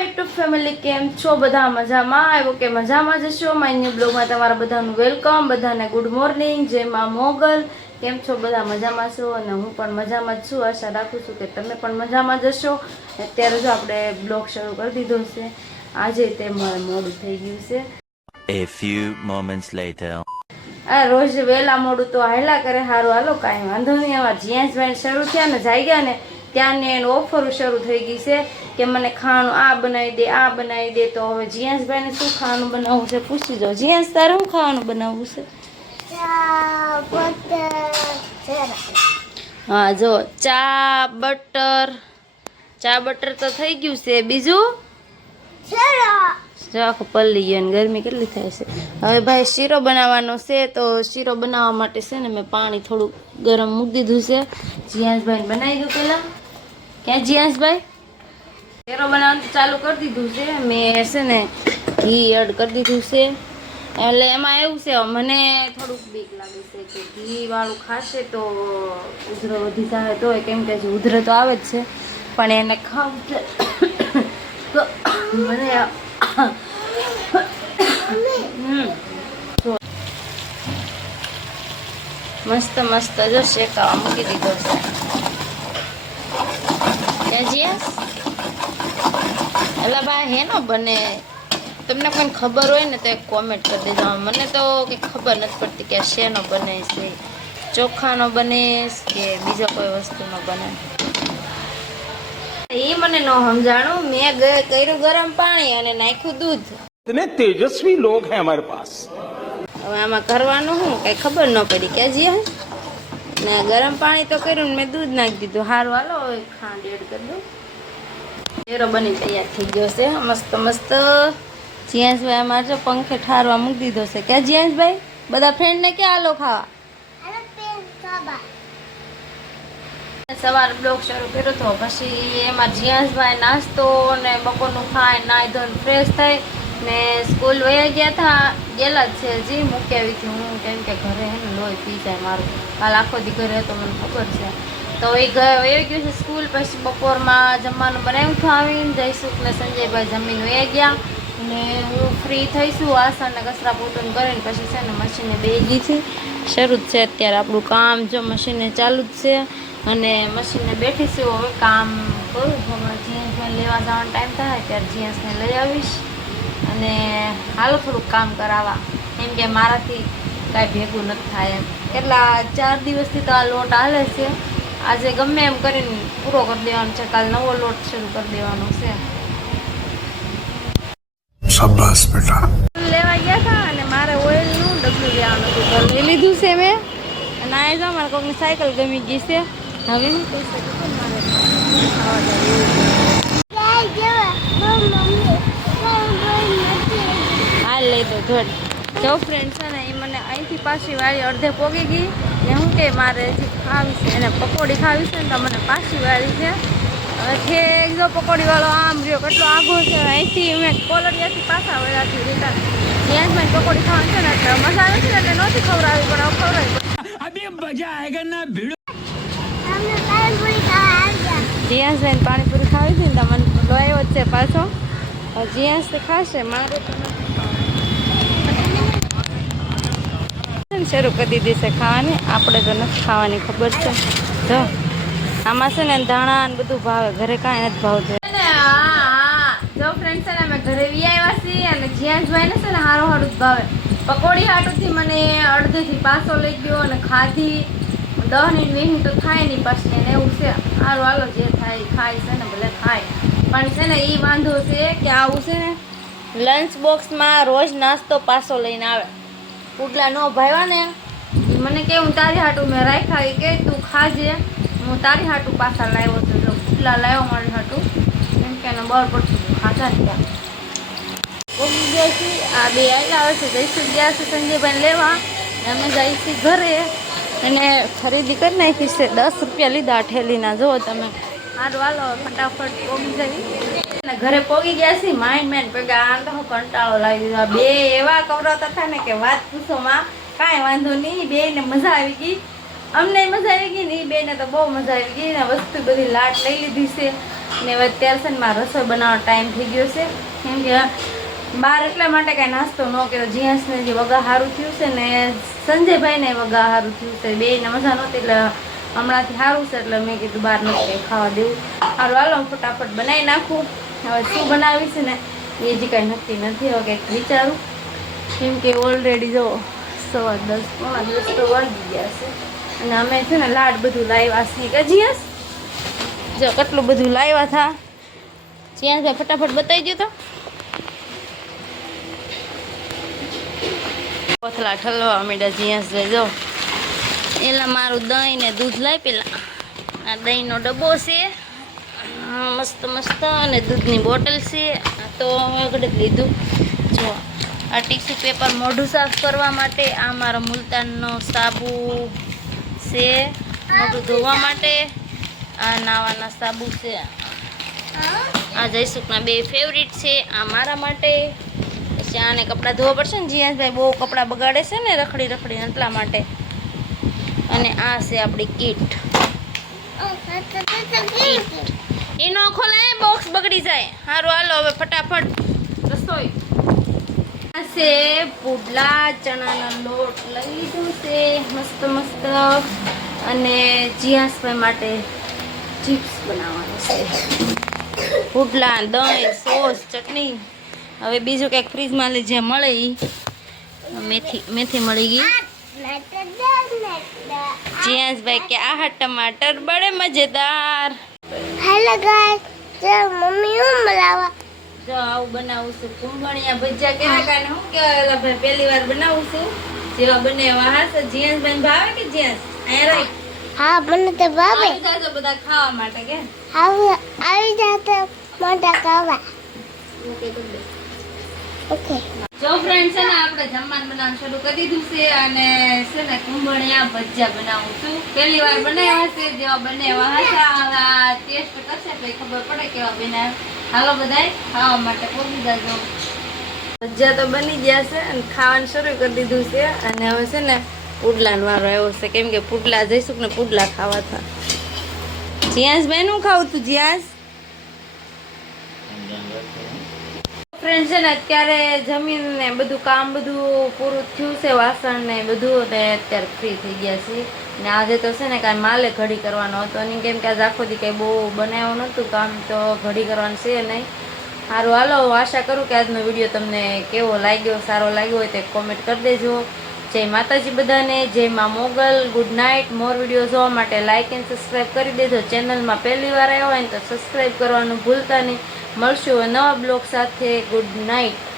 YouTube family કેમ છો બધા મજામાં આવ્યો કે મજામાં જશો માય ન્યુ બ્લોગમાં તમારા બધાનું વેલકમ બધાને ગુડ મોર્નિંગ જય માં મોગલ કેમ છો બધા મજામાં છો અને હું પણ મજામાં જ છું આશા રાખું છું કે તમે પણ મજામાં જશો અત્યારે જો આપણે બ્લોગ શરૂ કરી દીધો છે આજે તે મારે મોડું થઈ ગયું છે A few moments later આ રોજ વહેલા મોડું તો હાલ્યા કરે સારું હાલો કાંઈ વાંધો નહીં આવા જ્યાં જ શરૂ થયા ને જાય ગયા ને ત્યાંની એનું ઓફર શરૂ થઈ ગઈ છે કે મને ખાવાનું આ બનાવી દે તો હવે જીયાંશભાઈને શું ખાવાનું બનાવવું છે પૂછી જાઓ જીયાંશ તારે શું ખાવાનું બનાવવું છે હા જો ચા બટર તો થઈ ગયું છે બીજું આખું પલ્લી ગયો ને ગરમી કેટલી થાય છે હવે ભાઈ શીરો બનાવવાનો છે તો શીરો બનાવવા માટે છે ને મેં પાણી થોડું ગરમ મૂકી દીધું છે જીયાંશભાઈને બનાવી દઉં પહેલાં ક્યાં જીયાંશભાઈ શીરો બનાવવાનું ચાલુ કરી દીધું છે મેં છે ને ઘી એડ કરી દીધું છે એટલે એમાં એવું છે મને થોડુંક બીક લાગે છે કે ઘીવાળું ખાશે તો ઉધરો વધી જાય તો કેમ કે ઉધરો તો આવે જ છે પણ એને ખાવું છે તો મને મસ્ત મસ્ત જો શેકાવા મૂકી દીધો છે ક્યાં જીયાસ એટલે ભાઈ હેનો બને તમને કોઈ ખબર હોય ને તો એક કોમેન્ટ કરી દેજો મને તો કંઈ ખબર નથી પડતી કે શેનો બને છે ચોખાનો બને કે બીજો કોઈ વસ્તુનો બને એ મને ન સમજાણું મેં કર્યું ગરમ પાણી અને નાખ્યું દૂધ इतने तेजस्वी लोग हैं हमारे पास હવે આમાં કરવાનું શું કઈ ખબર ન પડી કે જી ને ગરમ પાણી તો કર્યું ને મેં દૂધ નાખી દીધું સારું હાલો હવે ખાંડ એડ કરી દઉં શેરો બની તૈયાર થઈ ગયો છે મસ્ત મસ્ત જીયાંશભાઈ અમારે જો પંખે ઠારવા મૂકી દીધો છે કે જીયાંશભાઈ બધા ફ્રેન્ડને ક્યાં હાલો ખાવા સવારે બ્લોગ શરૂ કર્યો હતો પછી એમાં જીયાંશભાઈ નાસ્તો ને બપોરનું ખાય નાઈ ધોઈને ફ્રેશ થઈ ને સ્કૂલ વયા ગયેલા જ છે હજી મૂકી આવી હતી હું કેમ કે ઘરે હે ને લોહી પી જાય મારું કાલ આખો દી ઘરે હતો મને ખબર છે તો એ વયા ગયું છે સ્કૂલ પછી બપોરમાં જમવાનું બનાવ્યું હતું આવીને જયસુખ ને સંજયભાઈ જમીન વયા ગયા ને હું ફ્રી થઈશું વાસણ ને કચરા પોતું કરીને પછી છે ને મશીને બેસી ગઈ છે શરૂ જ છે અત્યારે આપણું કામ જો મશીને ચાલુ જ છે અને મશીને બેઠીશું હવે કામ કરું હમણાં જીયાંશને લેવા જવાનો ટાઈમ થાય ત્યારે જીયાંશને લઈ આવીશ અને હાલો થોડુંક કામ કરાવવા કેમ કે મારાથી કાંઈ ભેગું નથી થાય એમ કેટલા 4 દિવસથી તો આ લોટ હાલે છે આજે ગમે એમ કરીને પૂરો કરી દેવાનો છે કાલ નવો લોટ શરૂ કરી દેવાનો છે શાબાશ બેટા લેવા ગયા હતા અને મારે ઓઇલનું ડબલું લેવાનું હતું તો લઈ લીધું છે મેં અને આ જો મારે કોઈકની સાયકલ ગમી ગઈ છે હવે હું કહી શકું મારે હાલ લઈ દો ધોડ જો ફ્રેન્ડ છે ને એ મને અહીંથી પાછી વાળી અડધે પોગી ગઈ ને હું કે મારે હજી ખાવી છે એને પકોડી ખાવી છે ને તો મને પાછી વાળી છે હવે ઠેક જો પકોડીવાળો આમ રહ્યો કેટલો આઘો છે અહીંથી મેં કોલરિયાથી પાછા વળ્યાથી રિટર્ન જ્યાં જ પકોડી ખાવાની છે ને એટલે મજા આવે છે ને એટલે નહોતી ખવડાવી પણ હવે ખવડાવી જીયાંશભાઈને પાણીપુરી ખાવી હતી ને તો મને લોયો જ છે પાછો જીયાંશ ખાશે મારે તો શરૂ કરી દીધી છે ખાવાની આપણે તો નથી ખાવાની ખબર છે જો આમાં છે ને ધાણા ને બધું ભાવે ઘરે કાંઈ નથી ભાવતું જો ફ્રેન્ડ છે ને અમે ઘરે વી આવ્યા છીએ અને જીયાંશભાઈ ને છે ને હારું જ ભાવે પકોડી હાટુથી મને અડધેથી પાછો લઈ ગયો અને ખાધી 10 ને 20 તો થાય નહીં પાછી એને એવું છે સારું હાલો જે થાય ખાય છે ને ભલે ખાય પણ છે ને એ વાંધો છે કે આવું છે ને લંચ બોક્સમાં રોજ નાસ્તો પાછો લઈને આવે પુડલા નો ભાવ્યા ને મને કે હું તારી હાટું મેં રાખ્યા કે તું ખાજે હું તારી હાટું પાછા લાવ્યો હતો એટલે પુડલા લાવ્યો મારી હાટું એમ કે એને બળ પડતું ખાધા ત્યાં પહોંચી ગયા છીએ આ બે આવ્યા આવે છે જઈશું ગયા છે સંજયભાઈને લેવા અમે જઈશું ઘરે અને ખરીદી કરી નાખી છે 10 રૂપિયા લીધા ઠેલીના જુઓ તમે સારું હાલો ફટાફટ પહોંચી જઈ અને ઘરે પહોંચી ગયા છીએ માઇન્ડ ભેગા આમ તો હું કંટાળો લાવી દીધો બે એવા કવરાતા થાય ને કે વાત પૂછોમાં કાંઈ વાંધો નહીં બેને મજા આવી ગઈ અમને મજા આવી ગઈ ને એ બેને તો બહુ મજા આવી ગઈ ને વસ્તુ બધી લાટ લઈ લીધી છે ને હવે અત્યારે છે ને મારે રસોઈ બનાવવાનો ટાઈમ થઈ ગયો છે કેમ કે બહાર એટલા માટે કાંઈ નાસ્તો ન કર્યો. જીયાસને જે વગા સારું થયું છે ને સંજયભાઈને વગા સારું થયું છે, બેયને મજા નહોતી એટલે હમણાંથી સારું છે એટલે મેં કીધું બહાર નથી કંઈ ખાવા દેવું. સારું હાલો હું ફટાફટ બનાવી નાખું. હવે શું બનાવીશ ને એ હજી કાંઈ નક્કી નથી, હવે કંઈક વિચારું કેમ કે ઓલરેડી જો 10:15 પોણા 10 તો વાગી ગયા છે અને અમે છે ને લાડ બધું લાવ્યા છીએ કે જીયાસ જો કેટલું બધું લાવ્યા હતા. જીયાસભાઈ ફટાફટ બતાવી દો તો. કોથળા ઠલવા માંડ્યા જીયાસભાઈ જો. એલા મારું દહીં ને દૂધ લાવી પેલા. આ દહીંનો ડબ્બો છે મસ્ત મસ્ત અને દૂધની બોટલ છે. આ તો આગળ જ લીધું. જો આ ટીશ્યુ પેપર મોઢું સાફ કરવા માટે. આ મારો મુલતાનનો સાબુ છે મોઢું ધોવા માટે. આ નાવાના સાબુ છે. આ જયસુખના 2 ફેવરિટ છે. આ મારા માટે. પછી આને કપડાં ધોવા પડશે ને જીયાસભાઈ બહુ કપડાં બગાડે છે ને રખડી રખડીને એટલા માટે. અને આ છે આપણી કીટ. એનો ખોલાય બોક્સ બગડી જાય. સારું હાલો હવે ફટાફટ રસોઈ. આ છે પુડલા ચણાનો લોટ લઈ લીધો છે મસ્ત મસ્ત અને જીયાસભાઈ માટે ચિપ્સ બનાવવાનું છે. પુડલા દહીં સોસ ચટણી. હવે બીજું કંઈક ફ્રીજમાં લઈ જે મળે એ મેથી મળી ગઈ. જીયાસભાઈ કે આ ટમાટર બડે મજેદાર. હેલો ગાઈસ, જો મમ્મી હું બનાવવા જો આવું બનાવું છું કુંભણિયા ભજીયા કેવા કાને હું કેવા ભાઈ પહેલી વાર બનાવું છું જેવા બને એવા હાસે. જીયાસભાઈ ભાવે કે જીયાસ અહીંયા રાખ. હા મને તો ભાવે. આવી જાજો બધા ખાવા માટે કે આવી જાતો મોટા ખાવા. ઓકે જો ફ્રેન્ડ છે ને આપણે જમવાનું બનાવવાનું શરૂ કરી દીધું છે અને છે ને કુંભણિયા ભજીયા બનાવું છું. પહેલી વાર બનાવ્યા છે જેવા બને એવા હતા. ટેસ્ટ કરશે એટલે ખબર પડે કેવા બન્યા. હાલો બધાય ખાવા માટે પહોંચી જાજો. ભજીયા તો બની ગયા છે અને ખાવાનું શરૂ કરી દીધું છે અને હવે છે ને પુડલાનો વારો આવ્યો છે કેમ કે પુડલા જઈશું ને પુડલા ખાવા હતા. જીયાસભાઈ નું ખાવું તું જીયાસ? ફ્રેન્ડ છે ને અત્યારે જમીન ને બધું કામ બધું પૂરું થયું છે, વાસણ ને બધું, ને અત્યારે ફ્રી થઈ ગયા છે. ને આજે તો છે ને કાંઈ માલે ઘડી કરવાનો હતો નહીં કેમ કે આજે આખો દી કંઈ બહુ બનાવ્યું નહોતું કામ તો ઘડી કરવાનું છે નહીં. સારું હાલો આશા કરું કે આજનો વિડીયો તમને કેવો લાગ્યો, સારો લાગ્યો હોય તો કોમેન્ટ કરી દેજો. જય માતાજી બધાને, જય માં Mogal. Good night. More video જોવા માટે લાઇક એન્ડ સબસ્ક્રાઈબ કરી દેજો. ચેનલમાં પહેલી વાર આવ્યો હોય ને તો સબસ્ક્રાઈબ કરવાનું ભૂલતા નહીં. મળશું નવા બ્લોગ સાથે. Good night.